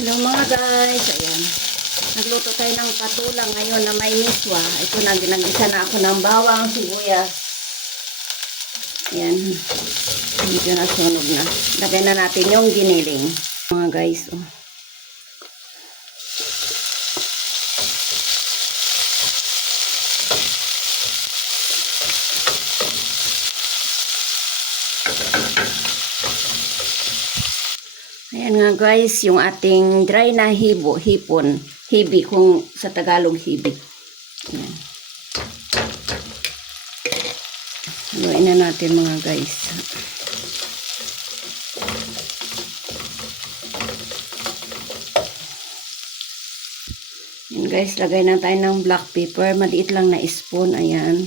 Hello mga guys, ayan. Nagluto tayo ng patula ngayon na may miswa. Ito nag-isa na ako ng bawang, sibuyas. Ayan. Medyo nasunog na. Lagay na natin yung giniling. Mga guys, oh. Ayan nga guys, yung ating dry na hipon. Hibi kung sa Tagalog hibi. Ayan. Haluin na natin mga guys. Ayan guys, lagay na tayo ng black pepper. Maliit lang na spoon. Ayan.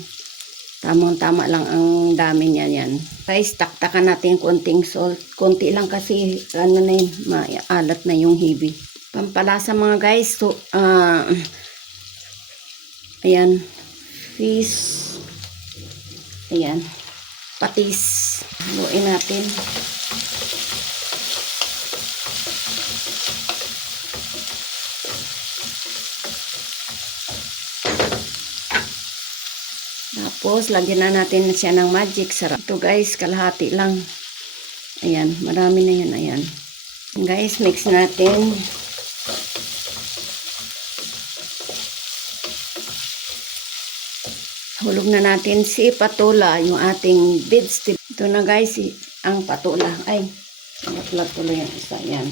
Tamang-tama lang ang dami niya yan. Guys, taktakan natin konting salt. Konti lang kasi ano na yun, maalat na yung hibi. Pampalasa mga guys. So, ayan. Fish. Ayan. Patis. Haluin natin. Tapos, lagyan na natin siya ng magic sarap. Ito guys, kalahati lang. Ayan, marami na yan. Ayan. Guys, mix natin. Hulog na natin si patula, yung ating vegetable. Ito na guys, ang patula. Ay, naglag tuloy yung isa. Ayan.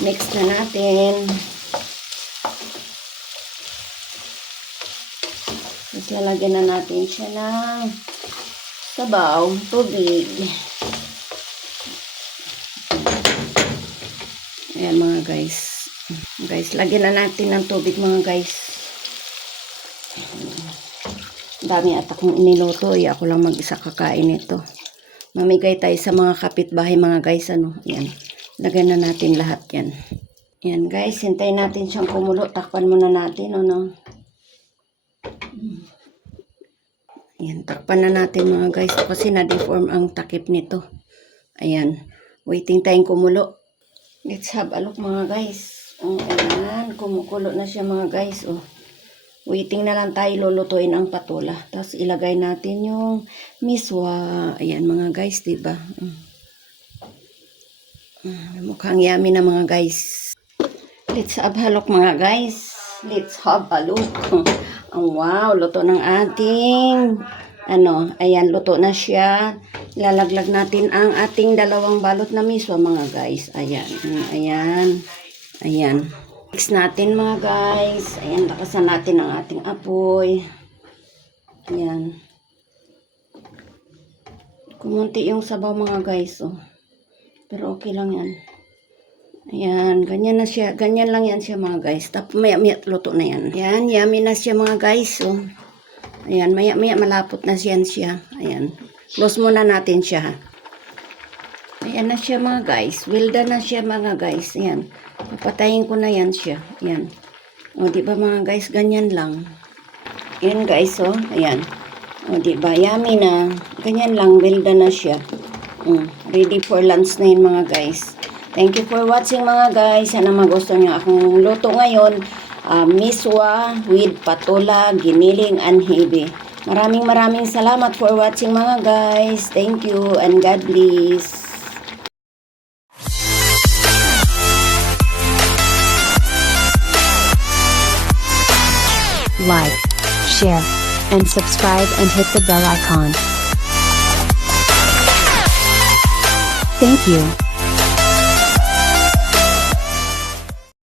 Mix na natin. Tapos lalagyan na natin siya ng sabaw, tubig. Ayan mga guys. Guys, lagyan na natin ng tubig mga guys. Dami at akong iniluto. Ako lang mag-isa kakain ito. Mamigay tayo sa mga kapitbahay mga guys. Ano? Ayan. Lagyan na natin lahat yan. Ayan guys, hintayin natin siyang kumulo. Takpan muna natin. Ano? Ayan, takpan na natin mga guys kasi na-deform ang takip nito. Ayan, waiting tayong kumulo. Let's have a look mga guys. Ayan, kumukulo na siya mga guys. Oh. Waiting na lang tayo, lulutuin ang patula. Tapos ilagay natin yung miswa. Ayan mga guys, diba? Mukhang yummy na mga guys. Let's have a look mga guys. Let's have a look. Oh, wow, luto ng ating ayan, luto na siya. Lalaglag natin ang ating dalawang balot na miswa mga guys. Ayan, ayan, ayan. Mix natin mga guys. Ayan, lakasan natin ang ating apoy. Ayan. Kumunti yung sabaw mga guys, oh. Pero okay lang yan. Ayan, ganyan na siya. Ganyan lang yan siya mga guys. Tapos maya-maya luto na yan. Ayan, yummy na siya mga guys. So, ayan, maya-maya malapot na siya. Ayan. Close muna natin siya. Ayan na siya mga guys. Well done na siya mga guys. Ayan. Papatayin ko na yan siya. Ayan. O, diba mga guys, ganyan lang. Ayan guys, oh. Ayan. O, diba, yummy na. Ganyan lang, well done na siya. Ready for lunch na yun mga guys. Thank you for watching mga guys. Sana magustuhan nyo akong luto ngayon. Miswa with patula, giniling, and hibi. Maraming salamat for watching mga guys. Thank you and God bless. Like, share, and subscribe and hit the bell icon. Thank you.